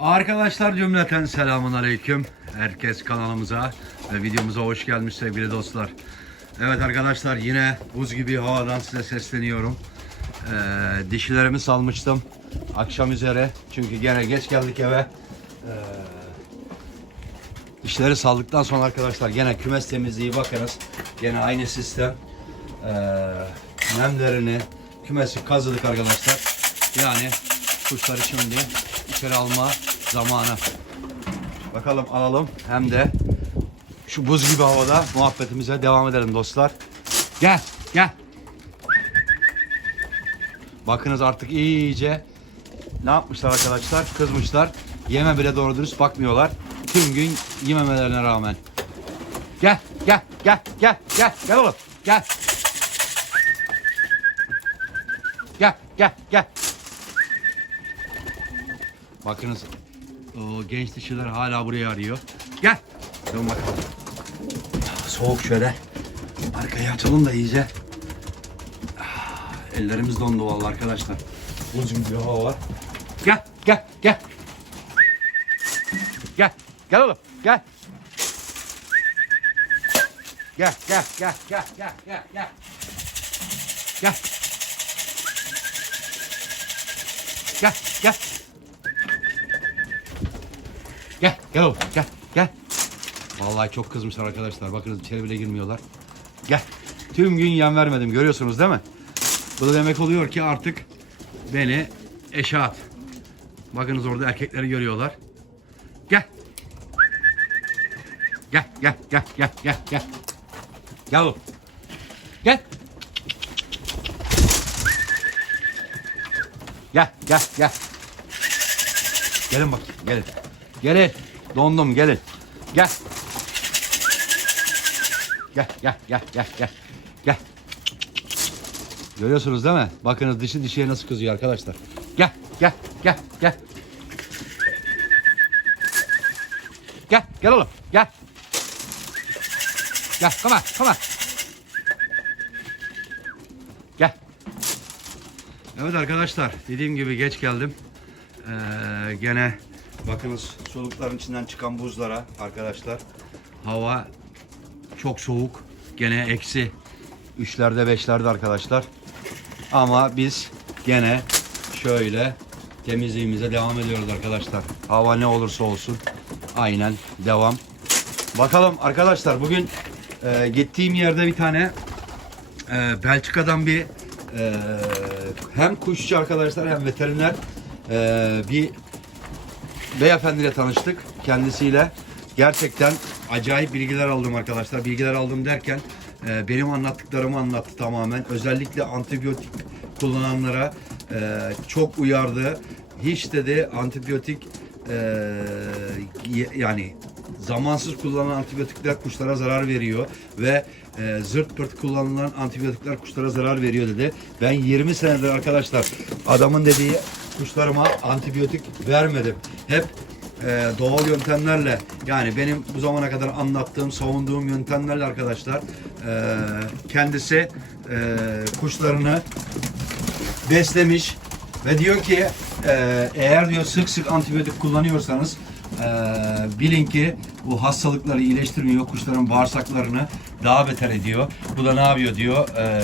Arkadaşlar cümleten selamun aleyküm. Herkes kanalımıza ve videomuza hoş gelmiş sevgili dostlar. Evet arkadaşlar yine buz gibi havadan size sesleniyorum. Ee, dişilerimi salmıştım akşam üzere. Çünkü gene geç geldik eve. Ee, dişleri saldıktan sonra arkadaşlar gene kümes temizliği bakarız. Gene aynı sistem. Ee, nemlerini kümesi kazıdık arkadaşlar. Yani kuşları şimdi içeri alma zamanı. Bakalım alalım hem de şu buz gibi havada muhabbetimize devam edelim dostlar. Gel gel. Bakınız artık iyice ne yapmışlar arkadaşlar? Kızmışlar. Yeme bile doğru dürüst bakmıyorlar. Tüm gün yememelerine rağmen. Gel gel gel gel gel gel oğlum gel. Gel gel gel. Bakınız o genç dişiler hala buraya arıyor. Gel. Dön bakalım. Soğuk şöyle. Arkaya açalım da iyice. Ah, Ellerimiz dondu vallahi arkadaşlar. Buz gibi bir hava var. Gel gel gel. Gel. Gel oğlum. Gel. Gel gel gel gel gel gel gel. Gel. Gel gel. Gel oğlum gel gel. Vallahi çok kızmışlar arkadaşlar. Bakınız içeri bile girmiyorlar. Gel. Tüm gün yem vermedim görüyorsunuz değil mi? Bu da demek oluyor ki artık beni eşe at. Bakınız orada erkekleri görüyorlar. Gel. Gel gel gel gel gel gel. Gel oğlum. Gel. Gel gel gel. Gelin bakayım gelin. Gelin. Dondum gelin. Gel. Gel gel gel gel gel. Gel. Görüyorsunuz değil mi? Bakınız dişi dişiye nasıl kızıyor arkadaşlar. Gel gel gel gel. Gel gel oğlum gel. Gel come on come on. Gel. Evet arkadaşlar dediğim gibi geç geldim. Ee, gene bakınız solukların içinden çıkan buzlara arkadaşlar. Hava çok soğuk. Gene eksi üçlerde beşlerde arkadaşlar. Ama biz gene şöyle temizliğimize devam ediyoruz arkadaşlar. Hava ne olursa olsun aynen devam. Bakalım arkadaşlar bugün e, gittiğim yerde bir tane e, Belçika'dan bir e, hem kuşçu arkadaşlar hem veteriner e, bir beyefendiyle tanıştık kendisiyle. Gerçekten acayip bilgiler aldım arkadaşlar. Bilgiler aldım derken e, benim anlattıklarımı anlattı tamamen. Özellikle antibiyotik kullananlara e, çok uyardı. Hiç dedi antibiyotik e, yani zamansız kullanılan antibiyotikler kuşlara zarar veriyor ve e, zırt pırt kullanılan antibiyotikler kuşlara zarar veriyor dedi. Ben 20 senedir arkadaşlar adamın dediği kuşlarıma antibiyotik vermedim. Hep e, doğal yöntemlerle yani benim bu zamana kadar anlattığım, savunduğum yöntemlerle arkadaşlar e, kendisi e, kuşlarını beslemiş ve diyor ki e, eğer diyor sık sık antibiyotik kullanıyorsanız e, bilin ki bu hastalıkları iyileştirmiyor kuşların bağırsaklarını daha beter ediyor. Bu da ne yapıyor diyor e,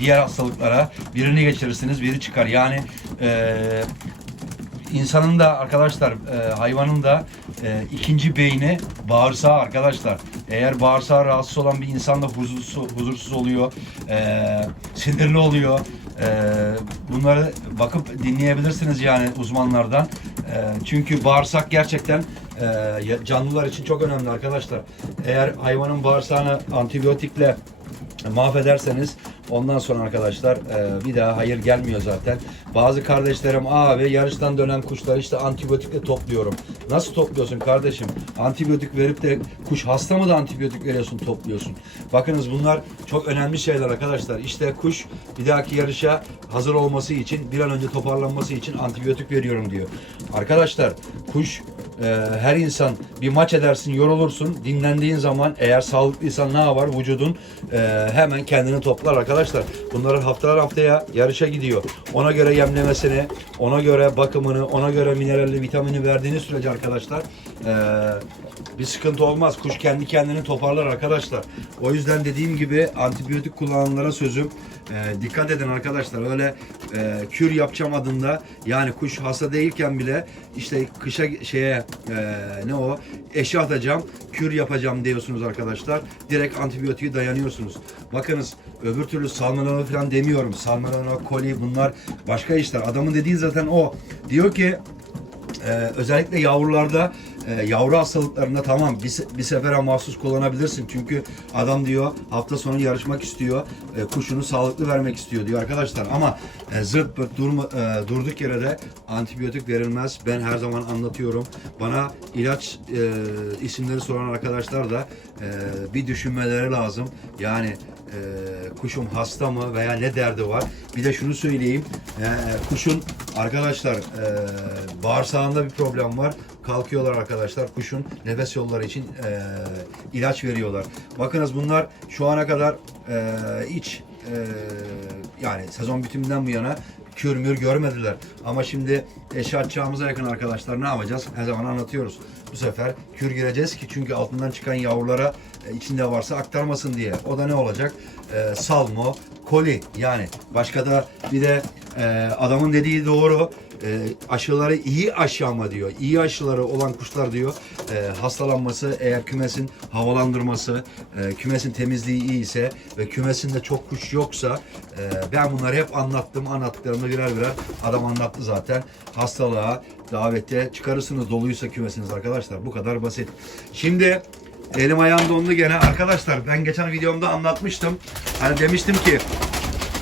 diğer hastalıklara birini geçirirsiniz biri çıkar yani e, insanın da arkadaşlar e, hayvanın da e, ikinci beyni bağırsağı arkadaşlar. Eğer bağırsağı rahatsız olan bir insan da huzursuz, huzursuz oluyor, e, sinirli oluyor. E, bunları bakıp dinleyebilirsiniz yani uzmanlardan. E, çünkü bağırsak gerçekten e, canlılar için çok önemli arkadaşlar. Eğer hayvanın bağırsağını antibiyotikle mahvederseniz ondan sonra arkadaşlar e, bir daha hayır gelmiyor zaten. Bazı kardeşlerim abi yarıştan dönen kuşları işte antibiyotikle topluyorum. Nasıl topluyorsun kardeşim? Antibiyotik verip de kuş hasta mı da antibiyotik veriyorsun topluyorsun. Bakınız bunlar çok önemli şeyler arkadaşlar. İşte kuş bir dahaki yarışa hazır olması için bir an önce toparlanması için antibiyotik veriyorum diyor. Arkadaşlar kuş e, her insan bir maç edersin, yorulursun. Dinlendiğin zaman eğer sağlıklıysan ne yapar? Vücudun e, hemen kendini toplar arkadaşlar. Bunların haftalar haftaya yarışa gidiyor. Ona göre yemlemesini, ona göre bakımını, ona göre mineralli vitamini verdiğiniz sürece arkadaşlar e, bir sıkıntı olmaz. Kuş kendi kendini toparlar arkadaşlar. O yüzden dediğim gibi antibiyotik kullananlara sözüm e, dikkat edin arkadaşlar. Öyle e, kür yapacağım adında yani kuş hasta değilken bile işte kışa şeye e, ne o eşi atacağım kür yapacağım diyorsunuz arkadaşlar. Direkt antibiyotiği dayanıyorsunuz. Bakınız öbür türlü salmonella falan demiyorum. Salmonella, koli bunlar başka işler. Adamın dediği zaten o. Diyor ki ee, özellikle yavrularda e, yavru hastalıklarında tamam bir, bir sefere mahsus kullanabilirsin. Çünkü adam diyor hafta sonu yarışmak istiyor. e, kuşunu sağlıklı vermek istiyor diyor arkadaşlar. Ama e, zırt pırt durma, e, durduk yere de antibiyotik verilmez. Ben her zaman anlatıyorum. Bana ilaç e, isimleri soran arkadaşlar da e, bir düşünmeleri lazım. Yani e, kuşum hasta mı veya ne derdi var. Bir de şunu söyleyeyim. E, kuşun arkadaşlar e, bağırsağında bir problem var. Kalkıyorlar arkadaşlar. Kuşun nefes yolları için e, ilaç veriyorlar. Bakınız bunlar şu ana kadar e, hiç e, yani sezon bitiminden bu yana kür mür görmediler. Ama şimdi eşi atacağımıza yakın arkadaşlar ne yapacağız? Her zaman anlatıyoruz. Bu sefer kür gireceğiz ki çünkü altından çıkan yavrulara e, içinde varsa aktarmasın diye. O da ne olacak? E, salmo, koli yani. Başka da bir de e, adamın dediği doğru. E, aşıları iyi aşı ama diyor. İyi aşıları olan kuşlar diyor. e, hastalanması eğer kümesin havalandırması, e, kümesin temizliği iyi ise ve kümesinde çok kuş yoksa e, ben bunları hep anlattım. Anlattıklarımı birer birer adam anlattı zaten. Hastalığa davette çıkarırsınız doluysa kümesiniz arkadaşlar. Bu kadar basit. Şimdi elim ayağım dondu gene. Arkadaşlar ben geçen videomda anlatmıştım. Hani demiştim ki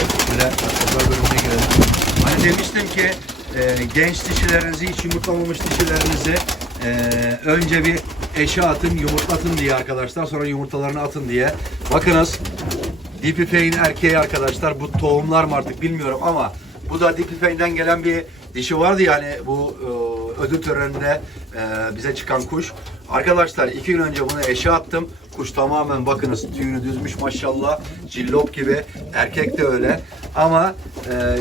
Şöyle pazar bölümüne girelim. Hani demiştim ki e, genç dişilerinizi hiç yumurtlamamış dişilerinizi e, önce bir eşe atın yumurtlatın diye arkadaşlar sonra yumurtalarını atın diye. Bakınız Dipife'in erkeği arkadaşlar bu tohumlar mı artık bilmiyorum ama bu da Dipife'den gelen bir dişi vardı yani bu e, ödül töreninde e, bize çıkan kuş. Arkadaşlar iki gün önce bunu eşe attım. Kuş tamamen bakınız tüyünü düzmüş maşallah. Cillop gibi. Erkek de öyle. Ama e,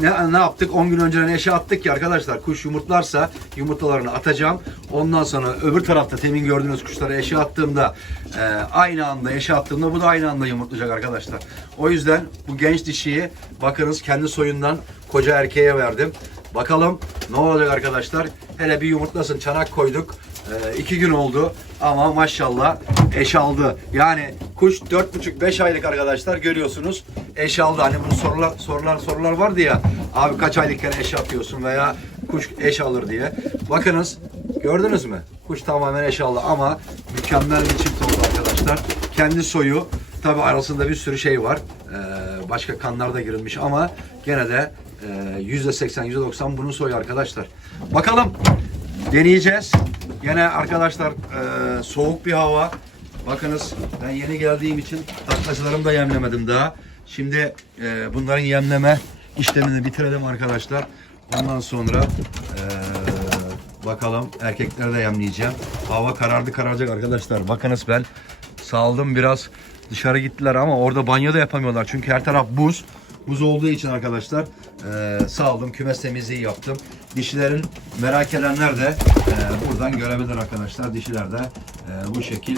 ne, ne yaptık? 10 gün önceden eşe attık ki arkadaşlar kuş yumurtlarsa yumurtalarını atacağım. Ondan sonra öbür tarafta temin gördüğünüz kuşları eşe attığımda e, aynı anda eşe attığımda bu da aynı anda yumurtlayacak arkadaşlar. O yüzden bu genç dişiyi bakınız kendi soyundan koca erkeğe verdim. Bakalım ne olacak arkadaşlar. Hele bir yumurtlasın çanak koyduk. Ee, iki gün oldu ama maşallah eş aldı. Yani kuş 4,5-5 aylık arkadaşlar görüyorsunuz. Eş aldı. Hani bunu sorular sorular sorular vardı ya. Abi kaç aylıkken eş atıyorsun veya kuş eş alır diye. Bakınız gördünüz mü? Kuş tamamen eş aldı ama mükemmel bir çift oldu arkadaşlar. Kendi soyu tabi arasında bir sürü şey var. Ee, başka kanlar da girilmiş ama gene de e, %80 %90 bunun soyu arkadaşlar. Bakalım deneyeceğiz. Yine arkadaşlar e, soğuk bir hava. Bakınız ben yeni geldiğim için taklacılarımı da yemlemedim daha. Şimdi e, bunların yemleme işlemini bitirelim arkadaşlar. Ondan sonra e, bakalım erkekleri de yemleyeceğim. Hava karardı kararacak arkadaşlar. Bakınız ben saldım biraz dışarı gittiler ama orada banyo da yapamıyorlar. Çünkü her taraf buz. Buz olduğu için arkadaşlar e, saldım kümes temizliği yaptım. Dişilerin merak edenler de e, buradan görebilir arkadaşlar. Dişiler de e, bu şekil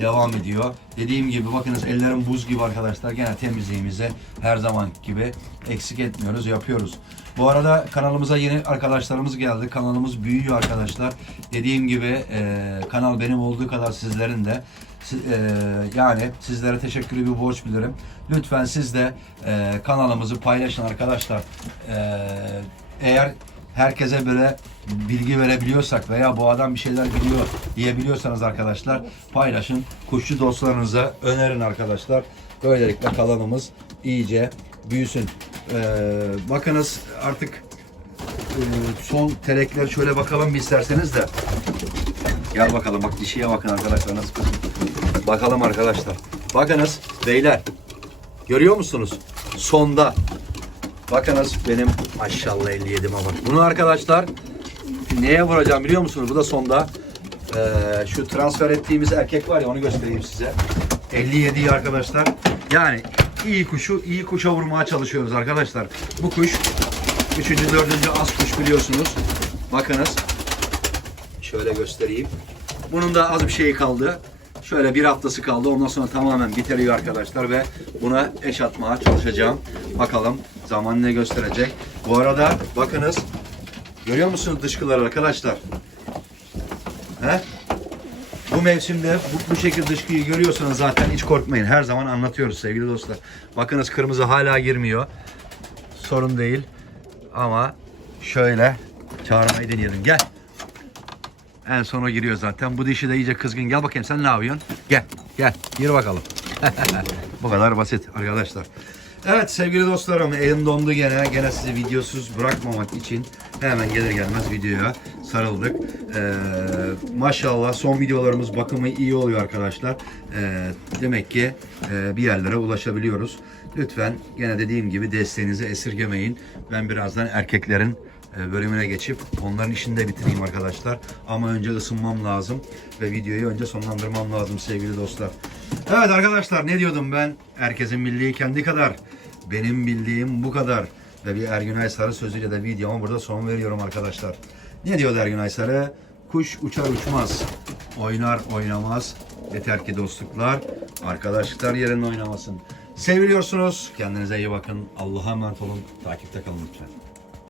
devam ediyor. Dediğim gibi bakınız ellerim buz gibi arkadaşlar. Gene temizliğimizi her zaman gibi eksik etmiyoruz, yapıyoruz. Bu arada kanalımıza yeni arkadaşlarımız geldi. Kanalımız büyüyor arkadaşlar. Dediğim gibi e, kanal benim olduğu kadar sizlerin de e, yani sizlere teşekkürlü bir borç bilirim. Lütfen siz de e, kanalımızı paylaşın arkadaşlar. E, eğer herkese böyle bilgi verebiliyorsak veya bu adam bir şeyler biliyor diyebiliyorsanız arkadaşlar paylaşın. Kuşçu dostlarınıza önerin arkadaşlar. Böylelikle kanalımız iyice büyüsün. E, bakınız artık e, son telekleri şöyle bakalım bir isterseniz de. Gel bakalım bak dişiye bakın arkadaşlar nasıl. Bakalım arkadaşlar. Bakınız beyler. Görüyor musunuz? Sonda. Bakınız benim maşallah 57'me bak. Bunu arkadaşlar neye vuracağım biliyor musunuz? Bu da sonda. Ee, şu transfer ettiğimiz erkek var ya onu göstereyim size. 57 arkadaşlar. Yani iyi kuşu iyi kuşa vurmaya çalışıyoruz arkadaşlar. Bu kuş 3. 4. az kuş biliyorsunuz. Bakınız. Şöyle göstereyim. Bunun da az bir şeyi kaldı. Şöyle bir haftası kaldı. Ondan sonra tamamen bitiriyor arkadaşlar ve buna eş atmaya çalışacağım. Bakalım zaman ne gösterecek. Bu arada bakınız. Görüyor musunuz dışkılar arkadaşlar? He? Mevsimde bu, bu şekilde dışkıyı görüyorsanız zaten hiç korkmayın. Her zaman anlatıyoruz sevgili dostlar. Bakınız kırmızı hala girmiyor. Sorun değil. Ama şöyle çağırmayı deneyelim. Gel. En sona giriyor zaten. Bu dişi de iyice kızgın. Gel bakayım sen ne yapıyorsun? Gel. Gel. Gir bakalım. Bu kadar basit arkadaşlar. Evet sevgili dostlarım elim dondu gene. Gene sizi videosuz bırakmamak için hemen gelir gelmez videoya sarıldık. Ee, maşallah son videolarımız bakımı iyi oluyor arkadaşlar. Ee, demek ki e, bir yerlere ulaşabiliyoruz. Lütfen gene dediğim gibi desteğinizi esirgemeyin. Ben birazdan erkeklerin e, bölümüne geçip onların işini de bitireyim arkadaşlar. Ama önce ısınmam lazım ve videoyu önce sonlandırmam lazım sevgili dostlar. Evet arkadaşlar ne diyordum ben? Herkesin bildiği kendi kadar. Benim bildiğim bu kadar. Ve bir Ergünay Sarı sözüyle de videoma burada son veriyorum arkadaşlar. Ne diyordu Ergünay Sarı? Kuş uçar uçmaz. Oynar oynamaz. Yeter ki dostluklar, arkadaşlıklar yerinde oynamasın. Seviliyorsunuz. Kendinize iyi bakın. Allah'a emanet olun. Takipte kalın lütfen.